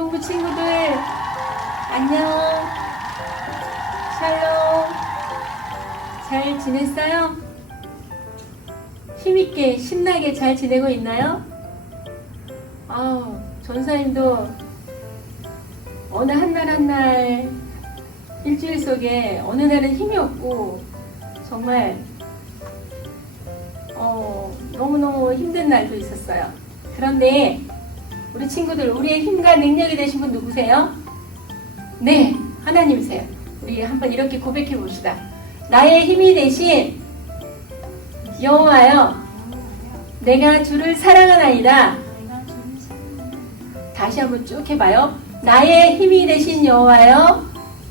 고등부 친구들 안녕. 샬롬. 잘 지냈어요? 힘있게 신나게 잘 지내고 있나요? 전사님도 어느 한 날 한 날 일주일 속에 어느 날은 힘이 없고 정말 너무너무 힘든 날도 있었어요. 그런데 우리 친구들, 우리의 힘과 능력이 되신 분 누구세요? 네, 하나님이세요. 우리 한번 이렇게 고백해 봅시다. 나의 힘이 되신 여호와여, 내가 주를 사랑하나이다. 다시 한번 쭉 해봐요. 나의 힘이 되신 여호와여,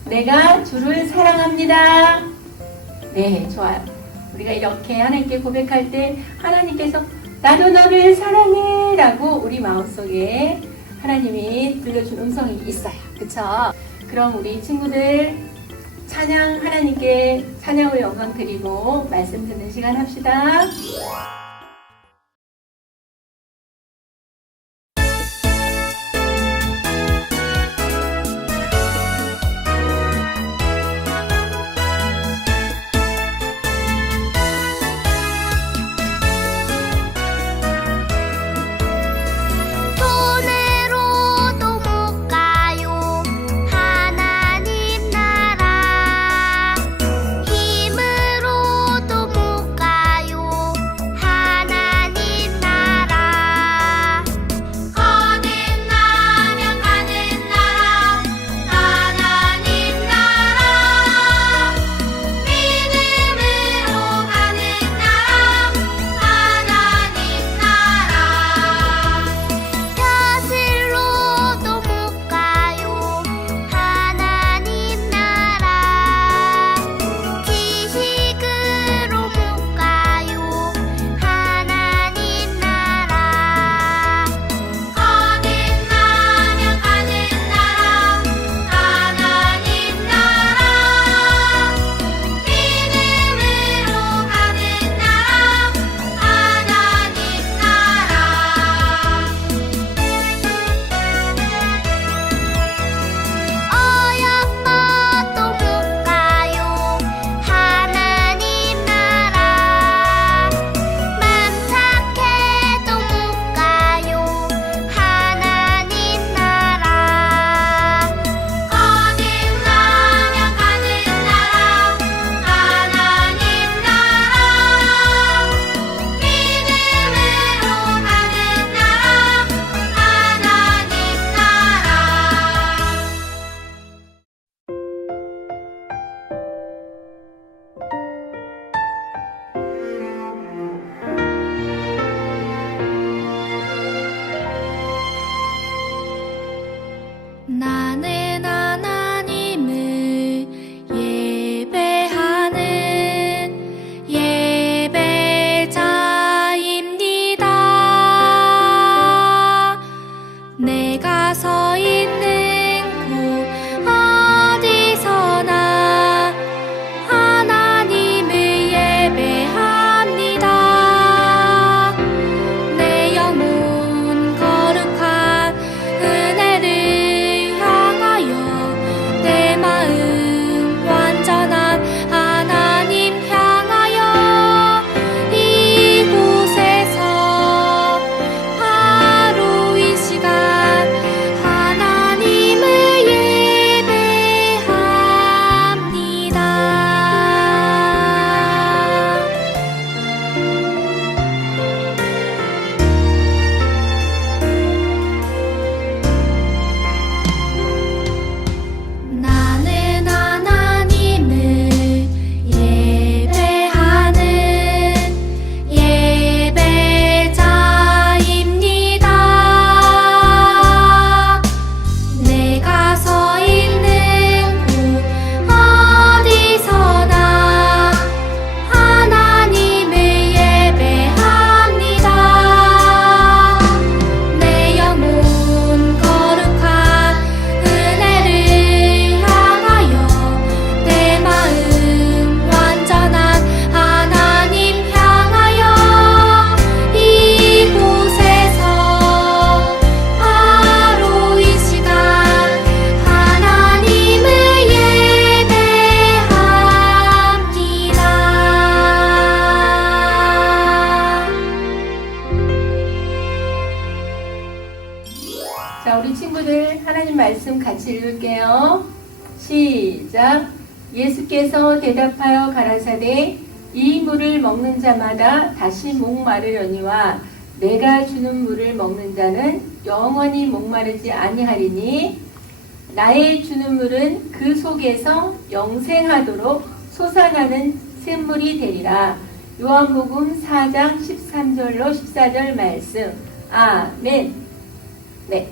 내가 주를 사랑합니다. 네, 좋아요. 우리가 이렇게 하나님께 고백할 때 하나님께서 나도 너를 사랑해 라고 우리 마음속에 하나님이 들려준 음성이 있어요. 그쵸? 그럼 우리 친구들 찬양, 하나님께 찬양의 영광 드리고 말씀 듣는 시간 합시다. 나는 하나님을 예배하는 예배자입니다. 내가 서 있는 곳 어디서나 하나님을 예배합니다. 내 영혼 거룩한 은혜를 내 마음 완전한 하나님 향하여 이곳에서 바로 이 시간 하나님 우리 친구들 하나님 말씀 같이 읽을게요. 시작. 예수께서 대답하여 가라사대 이 물을 먹는 자마다 다시 목마르려니와 내가 주는 물을 먹는 자는 영원히 목마르지 아니하리니 나의 주는 물은 그 속에서 영생하도록 솟아나는 샘물이 되리라. 요한복음 4장 13절로 14절 말씀. 아멘. 네.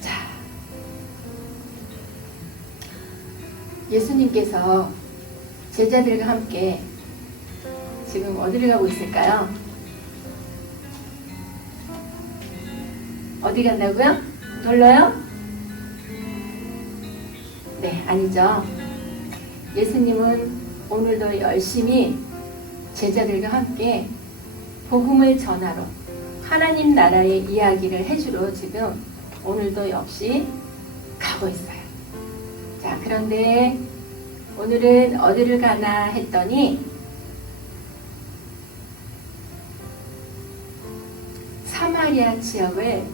자, 예수님께서 제자들과 함께 지금 어디를 가고 있을까요? 어디 간다고요? 놀러요? 네, 아니죠. 예수님은 오늘도 열심히 제자들과 함께 복음을 전하러 하나님 나라의 이야기를 해주러 지금 오늘도 역시 가고 있어요. 자, 그런데 오늘은 어디를 가나 했더니 사마리아 지역을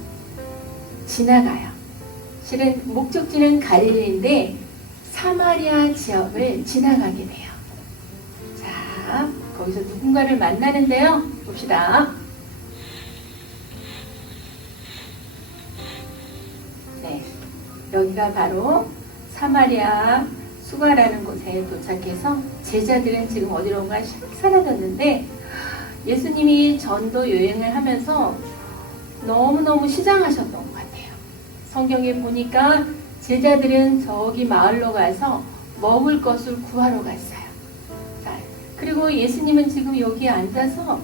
지나가요. 실은 목적지는 갈릴리인데 사마리아 지역을 지나가게 돼요. 자, 거기서 누군가를 만나는데요. 봅시다. 네, 여기가 바로 사마리아 수가라는 곳에 도착해서 제자들은 지금 어디론가 사라졌는데 예수님이 전도 여행을 하면서 너무너무 시장하셨던 것 같아요. 성경에 보니까 제자들은 저기 마을로 가서 먹을 것을 구하러 갔어요. 자, 그리고 예수님은 지금 여기에 앉아서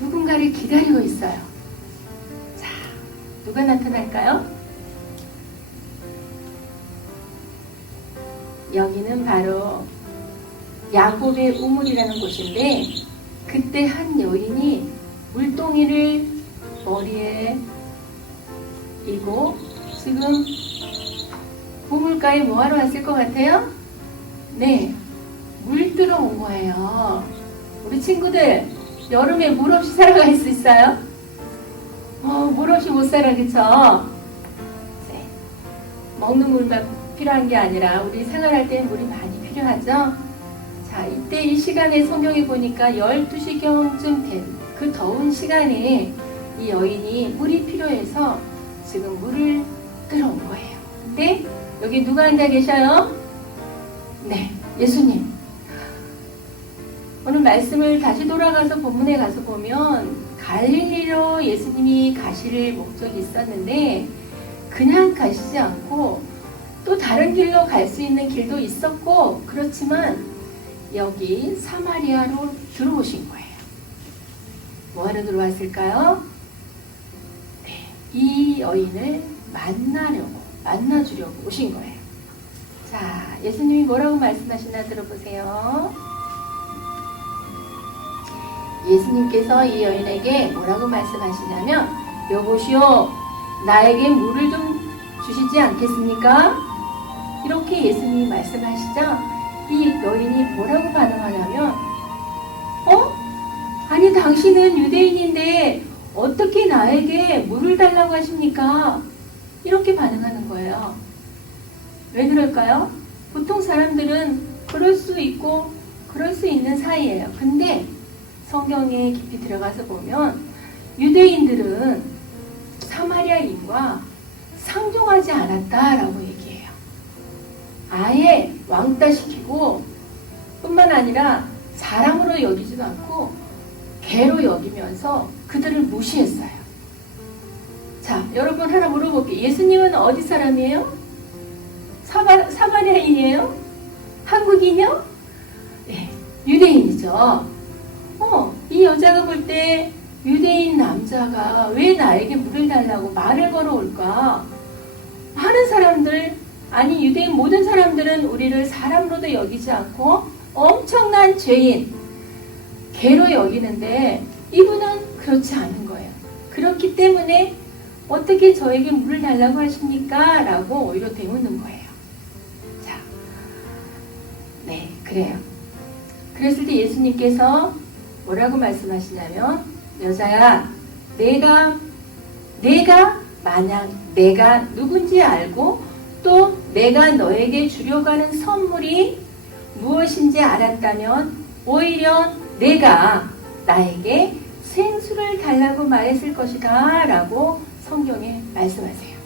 누군가를 기다리고 있어요. 자, 누가 나타날까요? 여기는 바로 야곱의 우물이라는 곳인데 그때 한 여인이 물동이를 머리에 이고 지금 우물가에 뭐하러 왔을 것 같아요? 네, 물 뜨러 온 거예요. 우리 친구들 여름에 물 없이 살아갈 수 있어요? 물 없이 못 살아, 그쵸? 네, 먹는 물만 필요한 게 아니라 우리 생활할 때 물이 많이 필요하죠? 자, 이때 이 시간에 성경에 보니까 12시경쯤 된 그 더운 시간에 이 여인이 물이 필요해서 지금 물을 끌어온 거예요. 근데 여기 누가 앉아 계셔요? 네, 예수님. 오늘 말씀을 다시 돌아가서 본문에 가서 보면 갈릴리로 예수님이 가실 목적이 있었는데 그냥 가시지 않고 또 다른 길로 갈 수 있는 길도 있었고 그렇지만 여기 사마리아로 들어오신 거예요. 뭐하러 들어왔을까요? 네, 이 여인을 만나주려고 오신 거예요. 자, 예수님이 뭐라고 말씀하시나 들어보세요. 예수님께서 이 여인에게 뭐라고 말씀하시냐면 여보시오, 나에게 물을 좀 주시지 않겠습니까? 이렇게 예수님이 말씀하시자 이 여인이 뭐라고 반응하냐면 아니 당신은 유대인인데 어떻게 나에게 물을 달라고 하십니까? 이렇게 반응하는 거예요. 왜 그럴까요? 보통 사람들은 그럴 수 있고 그럴 수 있는 사이예요. 근데 성경에 깊이 들어가서 보면 유대인들은 사마리아인과 상종하지 않았다라고 얘기해요. 아예 왕따시키고 뿐만 아니라 사람으로 여기지도 않고 개로 여기면서 그들을 무시했어요. 자, 여러분 하나 물어볼게요. 예수님은 어디 사람이에요? 사마리아인이에요? 한국인이요? 네, 유대인이죠. 이 여자가 볼 때 유대인 남자가 왜 나에게 물을 달라고 말을 걸어올까? 많은 사람들, 아니 유대인 모든 사람들은 우리를 사람으로도 여기지 않고 엄청난 죄인, 개로 여기는데 이분은 그렇지 않은 거예요. 그렇기 때문에 어떻게 저에게 물을 달라고 하십니까? 라고 오히려 되묻는 거예요. 자, 네, 그래요. 그랬을 때 예수님께서 뭐라고 말씀하시냐면 여자야, 내가 만약 내가 누군지 알고 또 내가 너에게 주려고 하는 선물이 무엇인지 알았다면 오히려 내가 나에게 생수를 달라고 말했을 것이다 라고 성경에 말씀하세요.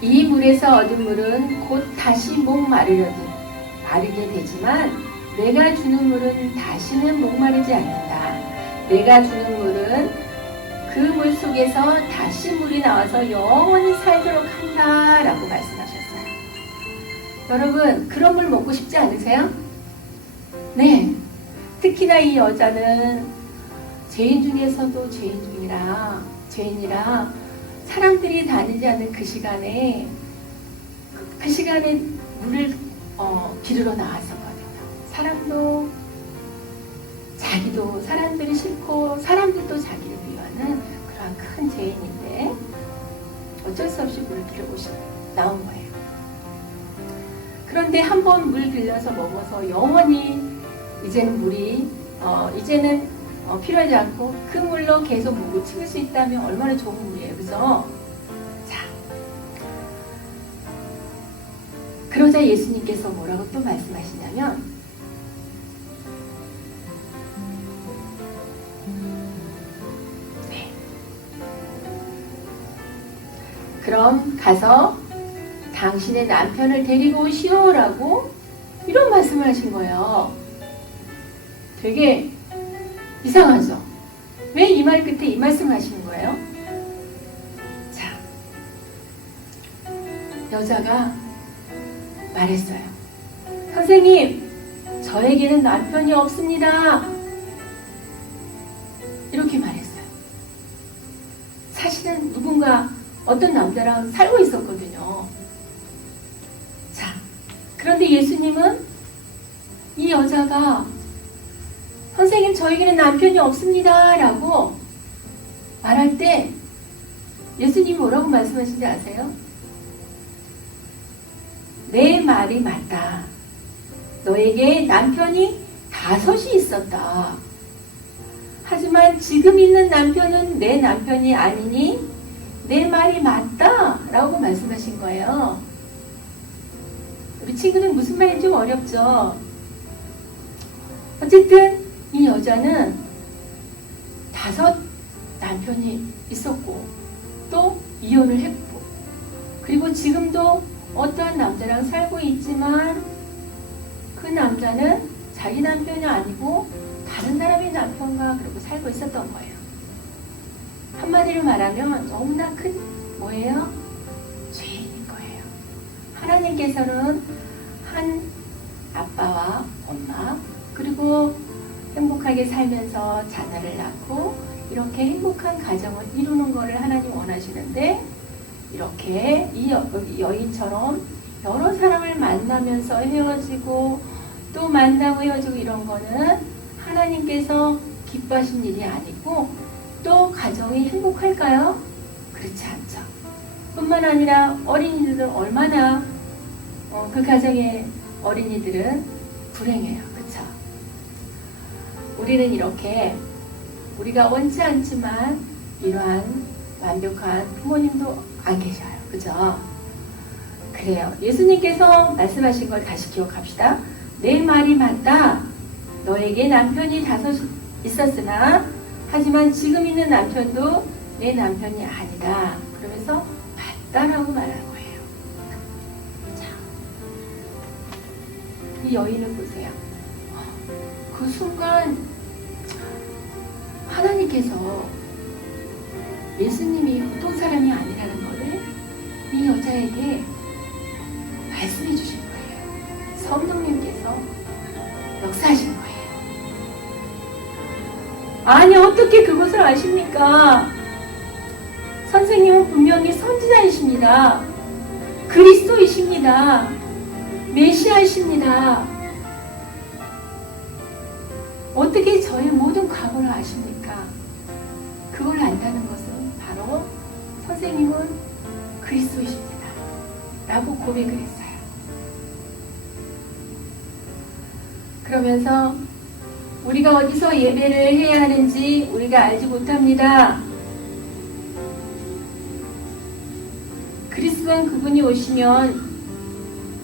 이 물에서 얻은 물은 곧 다시 마르게 되지만 내가 주는 물은 다시는 목마르지 않는다. 내가 주는 물은 그 물 속에서 다시 물이 나와서 영원히 살도록 한다 라고 말씀하셨어요. 여러분, 그런 물 먹고 싶지 않으세요? 네. 특히나 이 여자는 죄인 중에서도 죄인이라 사람들이 다니지 않는 그 시간에 물을 기르러 나왔었거든요. 자기도 사람들이 싫고 사람들도 자기를 미워하는 그런 큰 죄인인데 어쩔 수 없이 물을 기르고 나온 거예요. 그런데 한번 물 길러서 먹어서 영원히 이제는 물이 필요하지 않고 그 물로 계속 먹고 채울 수 있다면 얼마나 좋은 물이에요. 그죠? 자, 그러자 예수님께서 뭐라고 또 말씀하시냐면 그럼 가서 당신의 남편을 데리고 오시오라고 이런 말씀을 하신 거예요. 되게 이상하죠? 왜 이 말 끝에 이 말씀을 하시는 거예요? 자, 여자가 말했어요. 선생님, 저에게는 남편이 없습니다. 이렇게 말했어요. 사실은 어떤 남자랑 살고 있었거든요. 자, 그런데 예수님은 이 여자가 선생님, 저에게는 남편이 없습니다 라고 말할 때 예수님이 뭐라고 말씀하신지 아세요? 내 말이 맞다. 너에게 남편이 5이 있었다. 하지만 지금 있는 남편은 내 남편이 아니니 내 말이 맞다 라고 말씀하신 거예요. 우리 친구는 무슨 말인지 좀 어렵죠? 어쨌든 이 여자는 5 남편이 있었고 또 이혼을 했고 그리고 지금도 어떠한 남자랑 살고 있지만 그 남자는 자기 남편이 아니고 다른 사람의 남편과 그러고 살고 있었던 거예요. 한마디로 말하면 너무나 큰 뭐예요? 죄인인 거예요. 하나님께서는 한 아빠와 엄마 그리고 행복하게 살면서 자녀를 낳고 이렇게 행복한 가정을 이루는 것을 하나님 원하시는데 이렇게 이 여인처럼 여러 사람을 만나면서 헤어지고 또 만나고 헤어지고 이런 거는 하나님께서 기뻐하신 일이 아니고 또 가정이 행복할까요? 그렇지 않죠. 뿐만 아니라 어린이들은 얼마나 그 가정의 어린이들은 불행해요. 그렇죠? 우리는 이렇게 우리가 원치 않지만 이러한 완벽한 부모님도 안 계셔요. 그죠? 그래요. 예수님께서 말씀하신 걸 다시 기억합시다. 내 말이 맞다. 너에게 남편이 5 있었으나 하지만 지금 있는 남편도 내 남편이 아니다. 그러면서 맞다라고 말하는 거예요. 자, 이 여인을 보세요. 그 순간 하나님께서 예수님이 보통 사람이 아니라는 것을 이 여자에게 말씀해 주신 거예요. 성령님께서 역사하신 거예요. 아니 어떻게 그것을 아십니까? 선생님은 분명히 선지자이십니다. 그리스도이십니다. 메시아이십니다. 어떻게 저의 모든 과거를 아십니까? 그걸 안다는 것은 바로 선생님은 그리스도이십니다. 라고 고백을 했어요. 그러면서 우리가 어디서 예배를 해야 하는지 우리가 알지 못합니다. 그리스도는 그분이 오시면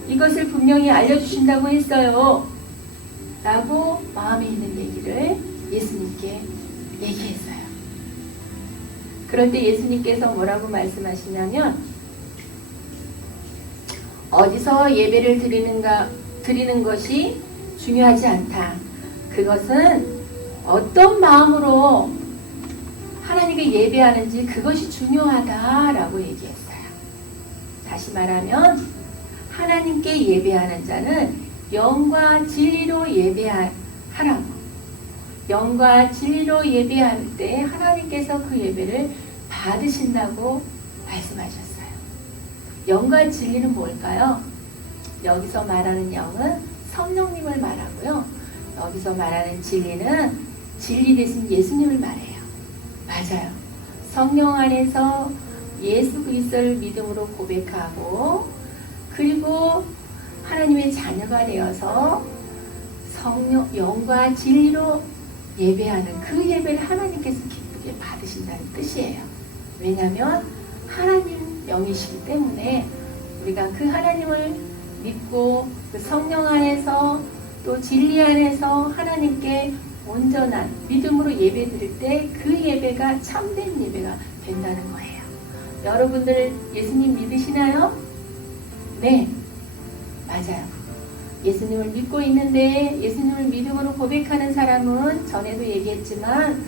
이것을 분명히 알려주신다고 했어요. 라고 마음에 있는 얘기를 예수님께 얘기했어요. 그럴 때 예수님께서 뭐라고 말씀하시냐면 어디서 예배를 드리는 것이 중요하지 않다. 그것은 어떤 마음으로 하나님께 예배하는지 그것이 중요하다라고 얘기했어요. 다시 말하면 하나님께 예배하는 자는 영과 진리로 예배하라고. 영과 진리로 예배할 때 하나님께서 그 예배를 받으신다고 말씀하셨어요. 영과 진리는 뭘까요? 여기서 말하는 영은 성령님을 말하고요. 여기서 말하는 진리는 진리 대신 예수님을 말해요. 맞아요. 성령 안에서 예수 그리스도를 믿음으로 고백하고 그리고 하나님의 자녀가 되어서 성령, 영과 진리로 예배하는 그 예배를 하나님께서 기쁘게 받으신다는 뜻이에요. 왜냐하면 하나님 영이시기 때문에 우리가 그 하나님을 믿고 그 성령 안에서 또 진리 안에서 하나님께 온전한 믿음으로 예배 드릴 때 그 예배가 참된 예배가 된다는 거예요. 여러분들 예수님 믿으시나요? 네, 맞아요. 예수님을 믿고 있는데 예수님을 믿음으로 고백하는 사람은 전에도 얘기했지만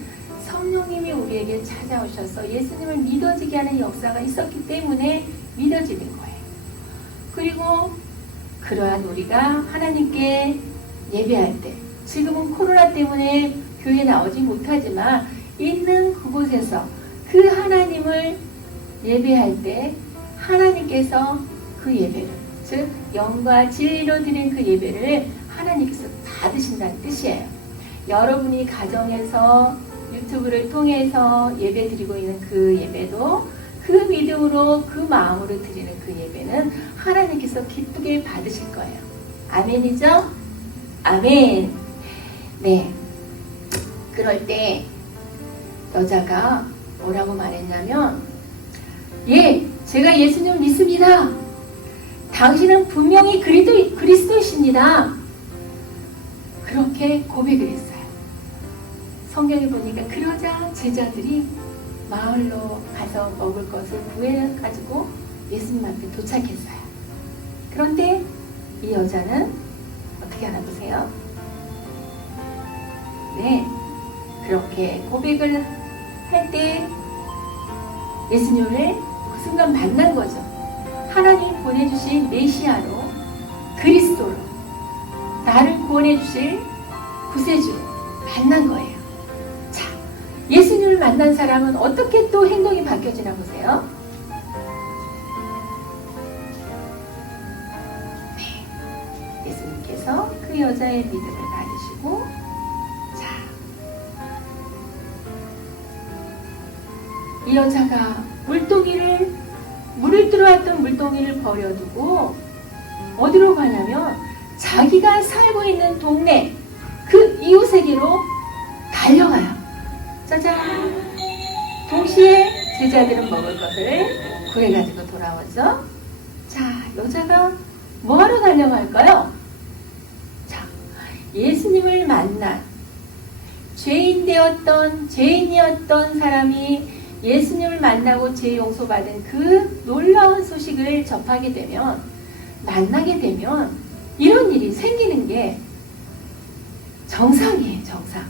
성령님이 우리에게 찾아오셔서 예수님을 믿어지게 하는 역사가 있었기 때문에 믿어지는 거예요. 그리고 그러한 우리가 하나님께 예배할 때 지금은 코로나 때문에 교회에 나오지 못하지만 있는 그곳에서 그 하나님을 예배할 때 하나님께서 그 예배를 즉 영과 진리로 드린 그 예배를 하나님께서 받으신다는 뜻이에요. 여러분이 가정에서 유튜브를 통해서 예배 드리고 있는 그 예배도 그 믿음으로 그 마음으로 드리는 그 예배는 하나님께서 기쁘게 받으실 거예요. 아멘이죠? 아멘. 네. 그럴 때 여자가 뭐라고 말했냐면 예, 제가 예수님을 믿습니다. 당신은 분명히 그리스도이십니다. 그렇게 고백을 했어요. 성경에 보니까 그러자 제자들이 마을로 가서 먹을 것을 구해가지고 예수님 앞에 도착했어요. 그런데 이 여자는 어떻게 알아보세요? 네, 그렇게 고백을 할 때 예수님을 그 순간 만난 거죠. 하나님 보내주신 메시아로 그리스도로 나를 구원해 주실 구세주로 만난 거예요. 자, 예수님을 만난 사람은 어떻게 또 행동이 바뀌어지나 보세요. 네, 예수님께서 그 여자의 믿음을 받으시고 자, 이 여자가 물을 들어왔던 물동이를 버려두고 어디로 가냐면 자기가 살고 있는 동네 그 이웃에게로 달려가요. 짜잔! 동시에 제자들은 먹을 것을 구해가지고 돌아오죠. 자, 여자가 뭐하러 달려갈까요? 자, 예수님을 만난 죄인이었던 사람이 예수님을 만나고 죄 용서받은 그 놀라운 소식을 접하게 되면 만나게 되면 이런 일이 생기는 게 정상이에요. 정상.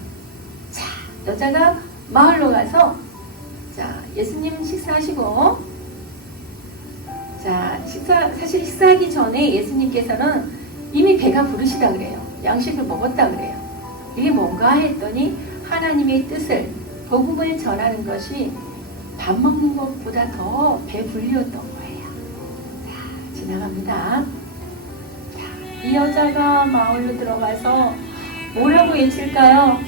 자, 여자가 마을로 가서 자, 예수님 식사하시고 자, 사실 식사하기 전에 예수님께서는 이미 배가 부르시다 그래요. 양식을 먹었다 그래요. 이게 뭔가 했더니 하나님의 뜻을 복음을 전하는 것이 밥 먹는 것보다 더 배불리었던 거예요. 자, 지나갑니다. 자, 이 여자가 마을로 들어가서 뭐라고 외칠까요?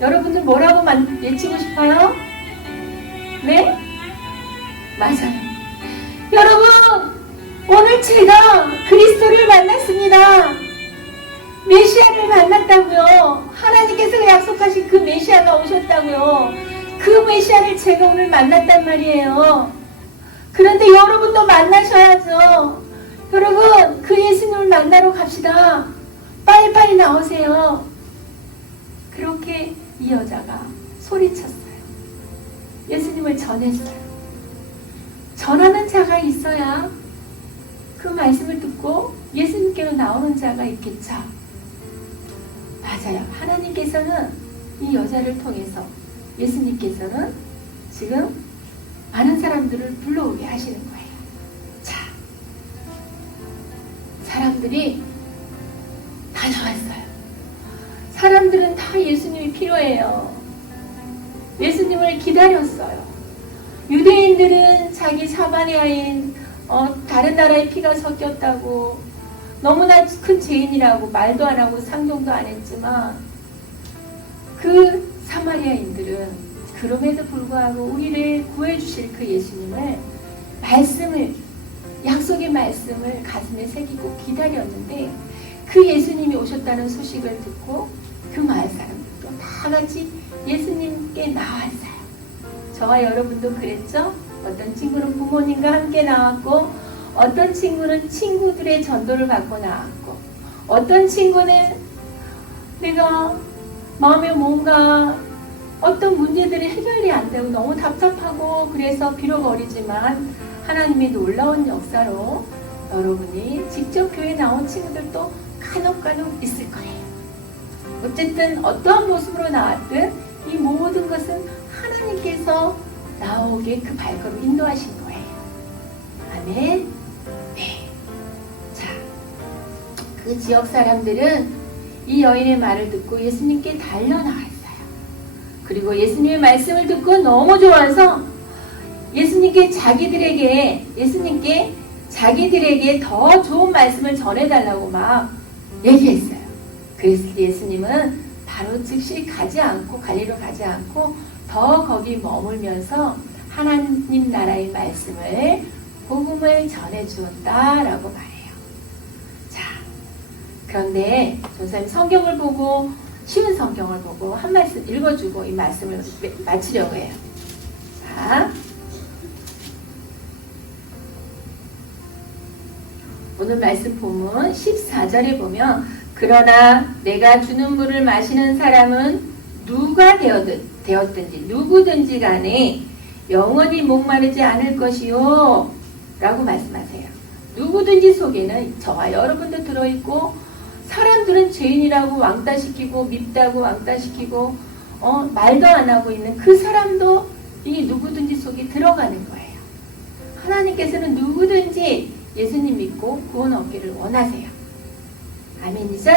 여러분들 뭐라고 외치고 싶어요? 네? 맞아요. 여러분, 오늘 제가 그리스도를 만났습니다. 메시아를 만났다고요. 하나님께서 약속하신 그 메시아가 오셨다고요. 그 메시아를 제가 오늘 만났단 말이에요. 그런데 여러분도 만나셔야죠. 여러분, 그 예수님을 만나러 갑시다. 빨리빨리 나오세요. 그렇게 이 여자가 소리쳤어요. 예수님을 전했어요. 전하는 자가 있어야 그 말씀을 듣고 예수님께로 나오는 자가 있겠죠. 맞아요. 하나님께서는 이 여자를 통해서 예수님께서는 지금 많은 사람들을 불러오게 하시는 거예요. 자, 사람들이 다 나왔어요. 사람들은 다 예수님이 필요해요. 예수님을 기다렸어요. 유대인들은 자기 사마리아인 다른 나라의 피가 섞였다고 너무나 큰 죄인이라고 말도 안 하고 상종도 안 했지만 그 사마리아인들은 그럼에도 불구하고 우리를 구해주실 그 예수님을 말씀을 약속의 말씀을 가슴에 새기고 기다렸는데 그 예수님이 오셨다는 소식을 듣고 그 마을 사람들도 다 같이 예수님께 나왔어요. 저와 여러분도 그랬죠? 어떤 친구는 부모님과 함께 나왔고 어떤 친구는 친구들의 전도를 받고 나왔고 어떤 친구는 내가 마음에 뭔가 어떤 문제들이 해결이 안 되고 너무 답답하고 그래서 비록 어리지만 하나님의 놀라운 역사로 여러분이 직접 교회에 나온 친구들도 간혹 있을 거예요. 어쨌든 어떠한 모습으로 나왔든 이 모든 것은 하나님께서 나오게 그 발걸음 인도하신 거예요. 아멘. 네. 자, 그 지역 사람들은 이 여인의 말을 듣고 예수님께 달려나왔어요. 그리고 예수님의 말씀을 듣고 너무 좋아서 예수님께 자기들에게 더 좋은 말씀을 전해달라고 막 얘기했어요. 그래서 예수님은 바로 즉시 갈리로 가지 않고 더 거기 머물면서 하나님 나라의 말씀을 복음을 전해주었다라고 말해요. 자, 그런데 전사님 성경을 보고 쉬운 성경을 보고 한 말씀 읽어주고 이 말씀을 마치려고 해요. 자, 오늘 말씀 본문 14절에 보면 그러나 내가 주는 물을 마시는 사람은 누가 되었든지 누구든지 간에 영원히 목마르지 않을 것이요 라고 말씀하세요. 누구든지 속에는 저와 여러분도 들어있고 사람들은 죄인이라고 왕따시키고 밉다고 왕따시키고 말도 안 하고 있는 그 사람도 이 누구든지 속에 들어가는 거예요. 하나님께서는 누구든지 예수님 믿고 구원 얻기를 원하세요. 아멘이죠?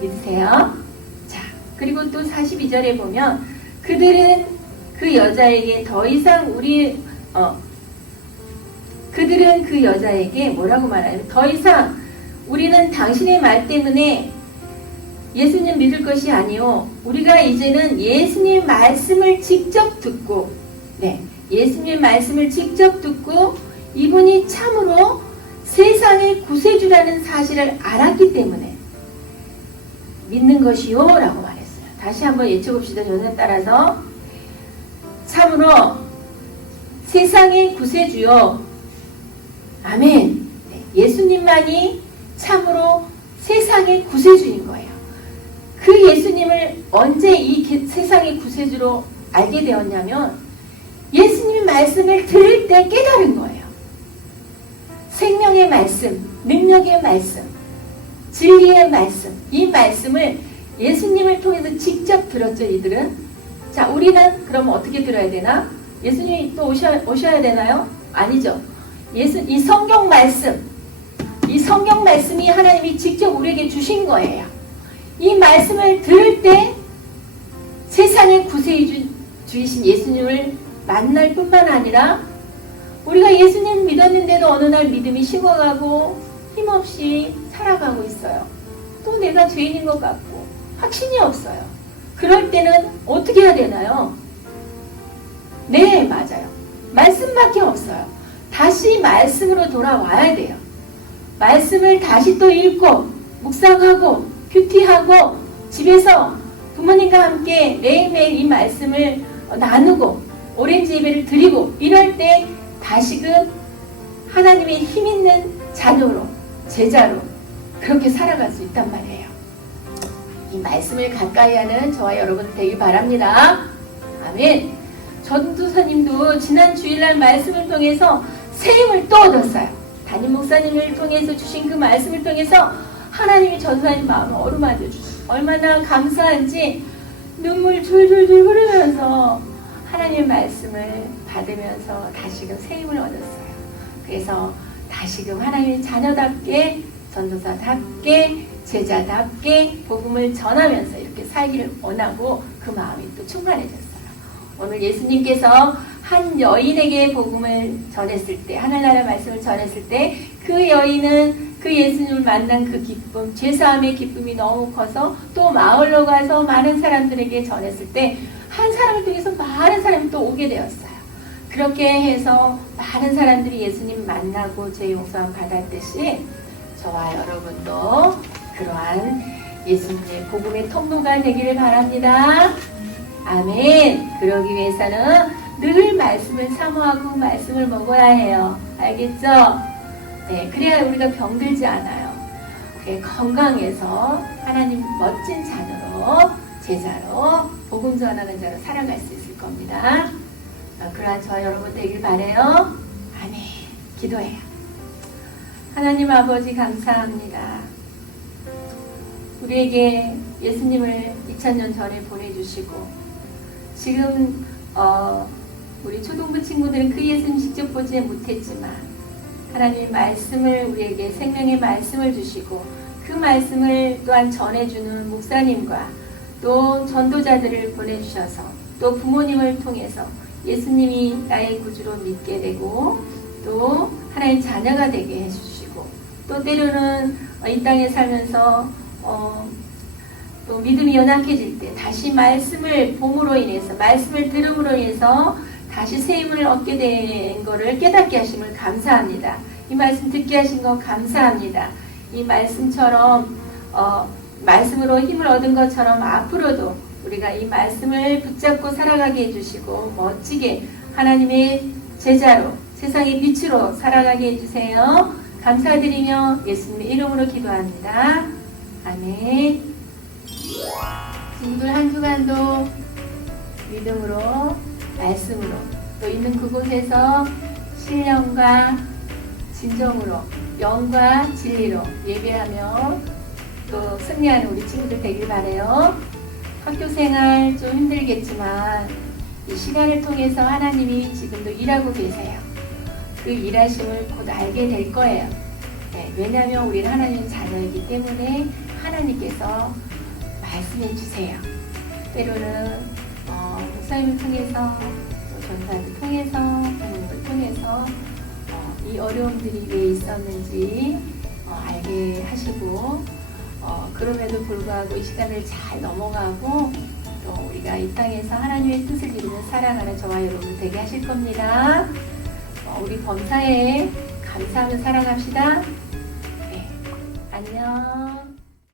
믿으세요? 자, 그리고 또 42절에 보면 그들은 그 여자에게 더 이상 그들은 그 여자에게 뭐라고 말하냐면 더 이상 우리는 당신의 말 때문에 예수님 믿을 것이 아니요 우리가 이제는 예수님 말씀을 직접 듣고 예수님 말씀을 직접 듣고 이분이 참으로 세상의 구세주라는 사실을 알았기 때문에 믿는 것이요 라고 말했어요. 다시 한번 외쳐봅시다. 저는 따라서 참으로 세상의 구세주요 아멘. 예수님만이 참으로 세상의 구세주인 거예요. 그 예수님을 언제 이 세상의 구세주로 알게 되었냐면 예수님의 말씀을 들을 때 깨달은 거예요. 생명의 말씀, 능력의 말씀, 진리의 말씀, 이 말씀을 예수님을 통해서 직접 들었죠, 이들은. 자, 우리는 그럼 어떻게 들어야 되나? 예수님이 또 오셔야 되나요? 아니죠. 이 성경 말씀이 하나님이 직접 우리에게 주신 거예요. 이 말씀을 들을 때 세상의 구세주이신 예수님을 만날 뿐만 아니라 우리가 예수님 믿었는데도 어느 날 믿음이 식어가고 힘없이 살아가고 있어요. 또 내가 죄인인 것 같고 확신이 없어요. 그럴 때는 어떻게 해야 되나요? 네, 맞아요. 말씀밖에 없어요. 다시 말씀으로 돌아와야 돼요. 말씀을 다시 또 읽고 묵상하고 큐티하고 집에서 부모님과 함께 매일매일 이 말씀을 나누고 오렌지 예배를 드리고 이럴 때 다시금 하나님의 힘 있는 자녀로 제자로 그렇게 살아갈 수 있단 말이에요. 이 말씀을 가까이 하는 저와 여러분 되길 바랍니다. 아멘. 전도사님도 지난 주일날 말씀을 통해서 새 힘을 또 얻었어요. 담임 목사님을 통해서 주신 그 말씀을 통해서 하나님이 전도사님 마음을 어루만져 주셨어요. 얼마나 감사한지 눈물 줄줄줄 흐르면서 하나님의 말씀을 받으면서 다시금 새 힘을 얻었어요. 그래서 다시금 하나님의 자녀답게 전도사답게 제자답게 복음을 전하면서 이렇게 살기를 원하고 그 마음이 또 충만해졌어요. 오늘 예수님께서 한 여인에게 복음을 전했을 때 하늘나라 말씀을 전했을 때 그 여인은 그 예수님을 만난 그 기쁨 죄사함의 기쁨이 너무 커서 또 마을로 가서 많은 사람들에게 전했을 때 한 사람을 통해서 많은 사람이 또 오게 되었어요. 그렇게 해서 많은 사람들이 예수님 만나고 죄 용서함 받았듯이 저와 여러분도 그러한 예수님의 복음의 통로가 되기를 바랍니다. 아멘. 그러기 위해서는 늘 말씀을 사모하고 말씀을 먹어야 해요. 알겠죠? 네, 그래야 우리가 병들지 않아요. 그래, 건강해서 하나님 멋진 자녀로 제자로 복음 전하는 자로 살아갈 수 있을 겁니다. 그러한 저 여러분 되길 바라요. 아멘. 기도해요. 하나님 아버지 감사합니다. 우리에게 예수님을 2000년 전에 보내주시고 지금 우리 초등부 친구들은 그 예수님 직접 보지 못했지만 하나님의 말씀을 우리에게 생명의 말씀을 주시고 그 말씀을 또한 전해주는 목사님과 또 전도자들을 보내주셔서 또 부모님을 통해서 예수님이 나의 구주로 믿게 되고 또 하나님 자녀가 되게 해주시고 또 때로는 이 땅에 살면서 또 믿음이 연약해질 때 다시 말씀을 봄으로 인해서 말씀을 들음으로 인해서 다시 새 힘을 얻게 된 것을 깨닫게 하심을 감사합니다. 이 말씀 듣게 하신 것 감사합니다. 이 말씀처럼 말씀으로 힘을 얻은 것처럼 앞으로도 우리가 이 말씀을 붙잡고 살아가게 해주시고 멋지게 하나님의 제자로 세상의 빛으로 살아가게 해주세요. 감사드리며 예수님의 이름으로 기도합니다. 아멘. 친구들 한 주간도 믿음으로 말씀으로 또 있는 그곳에서 신령과 진정으로 영과 진리로 예배하며 또 승리하는 우리 친구들 되길 바라요. 학교생활 좀 힘들겠지만 이 시간을 통해서 하나님이 지금도 일하고 계세요. 그 일하심을 곧 알게 될 거예요. 네, 왜냐하면 우리는 하나님 자녀이기 때문에 하나님께서 말씀해 주세요. 때로는 목사님을 통해서 또 전사를 통해서 부모님을 통해서 이 어려움들이 왜 있었는지 알게 하시고 그럼에도 불구하고 이 시간을 잘 넘어가고 또 우리가 이 땅에서 하나님의 뜻을 이루며 살아가는 저와 여러분 되게 하실 겁니다. 우리 범사에 감사하며 살아갑시다.